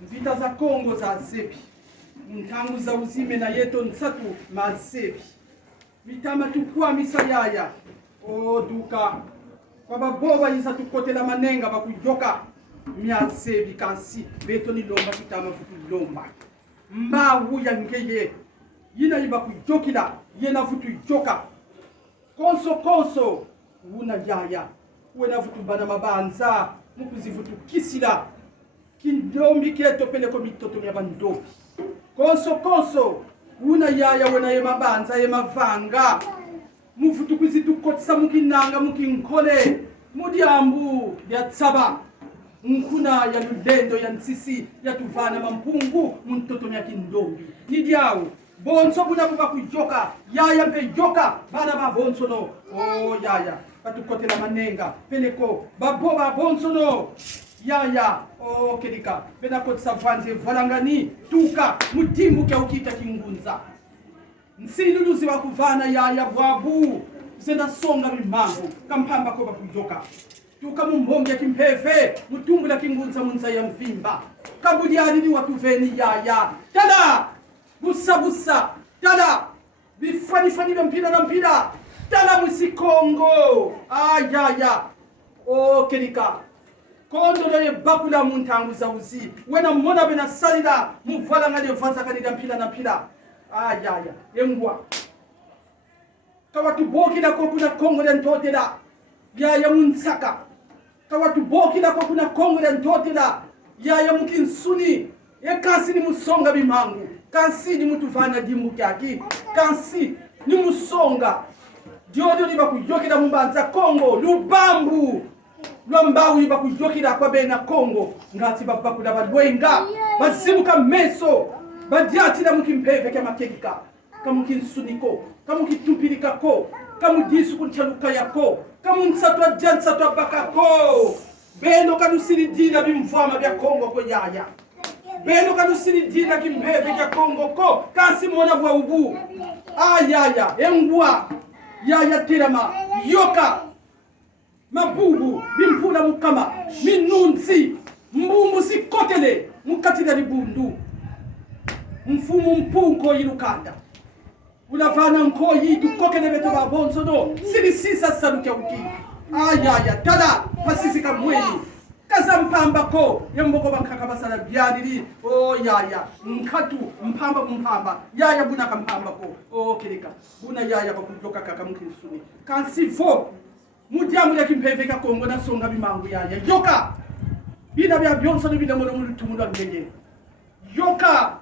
vita za Kongo za zepi ntangu za uzime na yeto nsatu mazepi mitama tukua misa yaya o duka kwa baboba yisa tukotela manenga bakujoka miazebi kansi beto ni lomba kitama futu lomba mbawu ya ngeye yina iba kujokila yena futu joka konso wuna yaya wena futu bana mabanza mukuzifutu kisila kindombi keto peleko mitoto ya bandobi konso wuna yaya wena ye mabanza ye mavanga mufutu kwizitu kotisa mukinanga mukinkole mudiambu ya tsaba nkuna ya lulendo ya nsisi ya tuvana mampungu muntoto ya kindombi nidiawo bonso buna buba kujoka yaya mpe joka bana ba bonso no o yaya batukotela manenga peleko baboba bonso no yaya o kedika bena kotisa vanze valangani tuka mutimbu kya ukita kingunza nsiluluzi wakuvana yaya bwabu zenda songa mimangu kampamba ko bakujoka tuka mumbombe kimpeve mutumbula kingunza munza ya mvimba kabudiani ni watuveni yaya tada busa tada bifani mpira na mpira tada musikongo ayaya o kedika kondo ye bakula muntangu za uzi wena mona bena salida muvala ngade vanza kanida mpira na mpira ayaya engwa kawatu bokila ko kuna Kongo den totela yaya munsaka kawatu bokila ko kuna Kongo den totela yaya mukinsuni ye kansi ni musonga bimangu kansi ni mutuvana dimbu kyaki kansi ni musonga diodio ni bakujokira mumbanza Kongo lubambu lwambawu iba kujokira kwa bena Kongo ngati babakula badwenga bazimuka meso badiatila mukimpeve kama kekika kamukinsuniko kamukitumpirika ko kamudisu kunchaluka yako kamunsatwa jansatwa bakako beno kanusiridina bimvama bya Kongo ko yaya beno kanusiridina kimpeve kya Kongo ko kasi mona bwa ubu ayaya engwa yaya tirama yoka mabubu bimpula mukama minunzi mbumbu sikotele mukatila libundu mfumu mpunko yilukanda unafana nkoyi tukokele beto babonso no silisisa saluke uki ayaya tada pasisi kamweni kaza mpamba ko yemboko bankaka basala byaliri o yaya nkatu mpamba yaya buna kampamba ko o kirika buna yaya ko kujoka kaka mkinsuni kansifo mudiamu ya kimpeve ka Kongo na songa bimangu yaya yoka bina bya byonso bina mono mutumulwa ngenge yoka